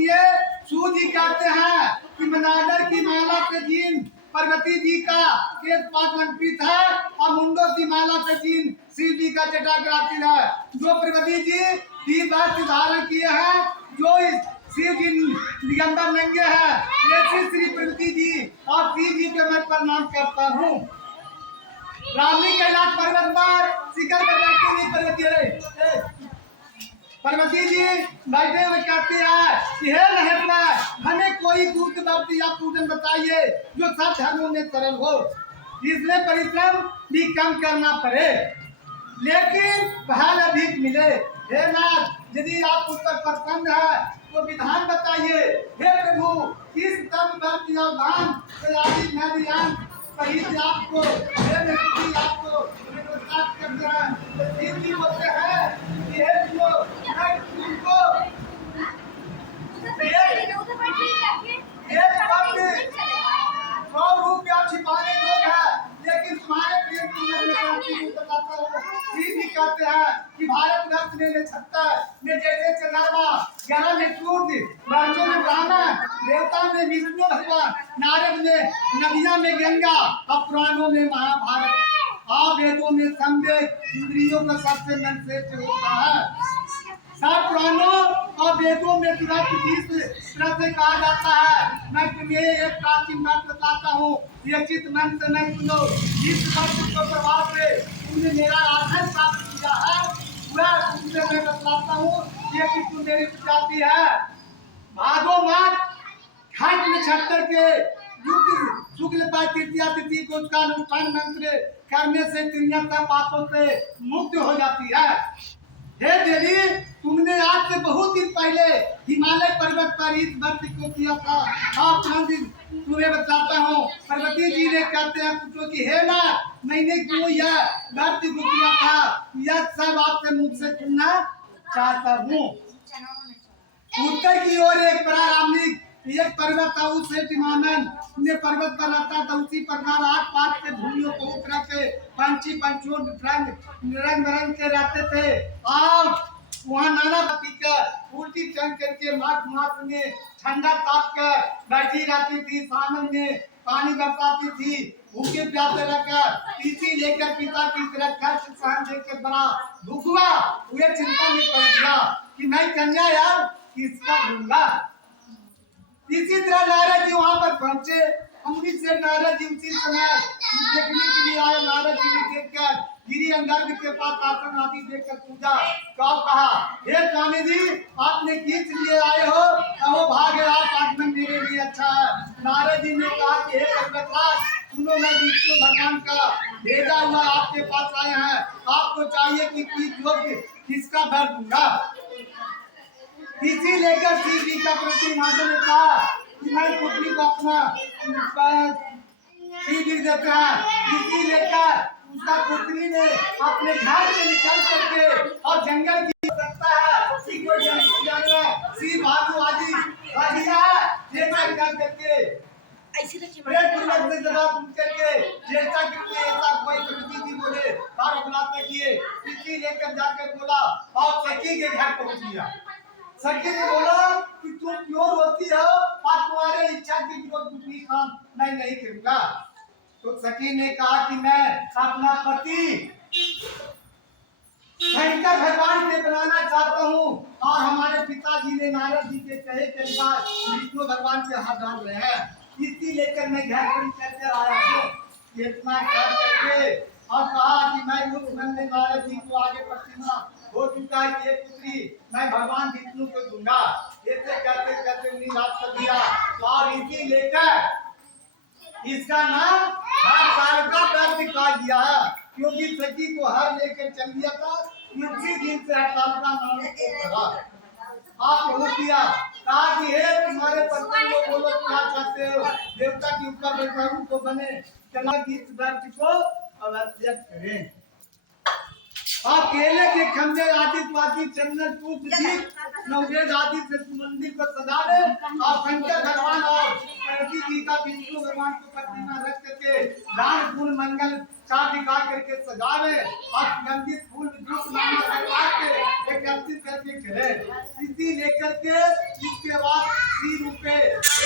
ये सूत जी कहते हैं कि मनागर की माला पे जीन पार्वती जी का केस पात मंडित है और मुंडो की माला पे जीन शिव जी का जटाग्रासित है। जो पार्वती जी वस्त्र धारण किए हैं, जो इस शिव जी दिगंबर नंगे हैं, ऐसी श्री पार्वती जी और शिव जी के मैं प्रणाम करता हूँ। रामी कैलाश पर्वत पर शिखर पर बैठी हुई पार्वती जी बैठे हुए कहते हैं कि हे महेश्वर, हमें कोई दूत व्रत या पूजन बताइए जो सब धर्मों में सरल हो, इसमें परिश्रम भी कम करना पड़े लेकिन फल अधिक मिले। हे नाथ, यदि आप उस पर प्रसन्न है तो विधान बताइए। हे प्रभु, किस तब व्रत या दान आदि मैं ध्यान सहित आपको आपको करते हैं तो होते हैं कि हे जो मैं तुमको रुपया छिपाने लोग है, लेकिन तुम्हारे प्रेम की बताता हूँ। कहते हैं कि भारत वर्ष में 76 में जैसे चंद्रमा, 11 में सूर्य, वर्षों में ब्राह्मण, देवता में विष्णु भगवान, नारद में नदिया में गंगा और पुराणों में महाभारत और वेदों में संवेद, इंद्रियों का सबसे मन श्रेष्ठ होता है। सब पुराणों और वेदों में तुरंत जिस तरह से कहा जाता है, मैं तुम्हें एक प्राचीन बात बताता हूँ, ये चित्त मन से नहीं सुनो। जिस वक्त को प्रभाव से तुमने मेरा आदर प्राप्त किया है, वह तुमसे मैं बतलाता हूँ कि तुम मेरी प्रजाति है। भादो मास घाट में छत्तर के शुक्ल तृतीया तिथि को उसका अनुष्ठान मंत्र करने से त्रियता पापों से मुक्त हो जाती है। हे देवी, तुमने आज से बहुत दिन पहले हिमालय पर्वत पर इस व्रत को किया था। आप तुम्हें बताता हूँ। पार्वती जी ने कहते हैं पूछो कि हे ना, मैंने क्यों यह व्रत को किया था, यह सब आपसे मुझसे सुनना चाहता हूँ। उत्तर की ओर एक प्रारंभिक एक पर्वत था, उसे ने पर्वत पर रहता था। उसी प्रकार आठ पांच के भूमियों को उतर के पंछी पंचों रंग बिरंग के रहते थे और वहाँ नाना पीकर उल्टी चढ़ करके मास में ठंडा ताप कर बैठी रहती थी। सामन में पानी बरसाती थी, भूखे प्यासे रहकर पीछे लेकर पिता की तरह कष्ट सहन देकर बड़ा दुख हुआ। वे चिंता में पड़ गया कि मैं कन्या यार किसका दूंगा। इसी तरह नारद जी वहाँ पर पहुँचे। अमृत से नारद जी उसी समय देखने के लिए आए। नारद जी ने देखकर गिरी अंगर्ग के पास आसन आदि देखकर पूजा कहा, हे स्वामी जी, आपने किस लिए आए हो? कहो भाग्य आप आगमन मेरे लिए अच्छा है। नारद जी ने कहा कि हे पर्वतराज, सुनो, मैं विष्णु भगवान का भेजा हुआ आपके पास आए हैं। आपको चाहिए कि किस योग्य किसका भर दूंगा। इसी लेकर शिव जी का प्रति माता ने कहा कि मैं पुत्री को अपना शिव जी देता है। इसी लेकर उसका पुत्री ने अपने घर से निकल करके और जंगल की रखता है कि कोई जानवर शिव भालू आदि ये कर करके ऐसे पूर्वज से जवाब पूछ करके जैसा कि ऐसा कोई प्रकृति जी बोले और बुलाते किए। इसी लेकर जाकर बोला और सखी के घर पहुंच गया। सखी ने बोला कि तुम प्योर होती हो और तुम्हारे इच्छा के विरुद्ध कुछ भी काम मैं नहीं करूंगा। तो सखी ने कहा कि मैं अपना पति शंकर भगवान से बनाना चाहता हूँ और हमारे पिताजी ने नारद जी के कहे के अनुसार विष्णु भगवान पे हाथ डाल रहे हैं। इसी लेकर मैं घर पर चलकर आया हूँ। इतना कर करके और कहा कि मैं उस मन में नारद जी को आगे पसीना हो चुका है कि ये पुत्री मैं भगवान विष्णु को दूंगा। ऐसे करते करते उन्हीं रात कर दिया और इसी लेकर इसका नाम हर साल का व्रत कहा गया है, क्योंकि सखी को हर लेकर चल दिया था। उसी दिन से हर साल का नाम रखा। आप बोल दिया कहा कि हे तुम्हारे पत्नी को बोलो क्या चाहते हो, देवता के ऊपर बैठा हूँ तो बने चला इस व्रत को अवश्य करें। आप केले के खंभे आदि पाती चंदन पुष्प दीप नववेद आदि से मंदिर को सजा दे और शंकर भगवान और पार्वती जी का विष्णु भगवान को प्रतिमा रख करके दान पुण्य मंगल चार दिखा करके सजावे और सुगंधित फूल धूप नाना के एकत्रित करके करे। इसी लेकर के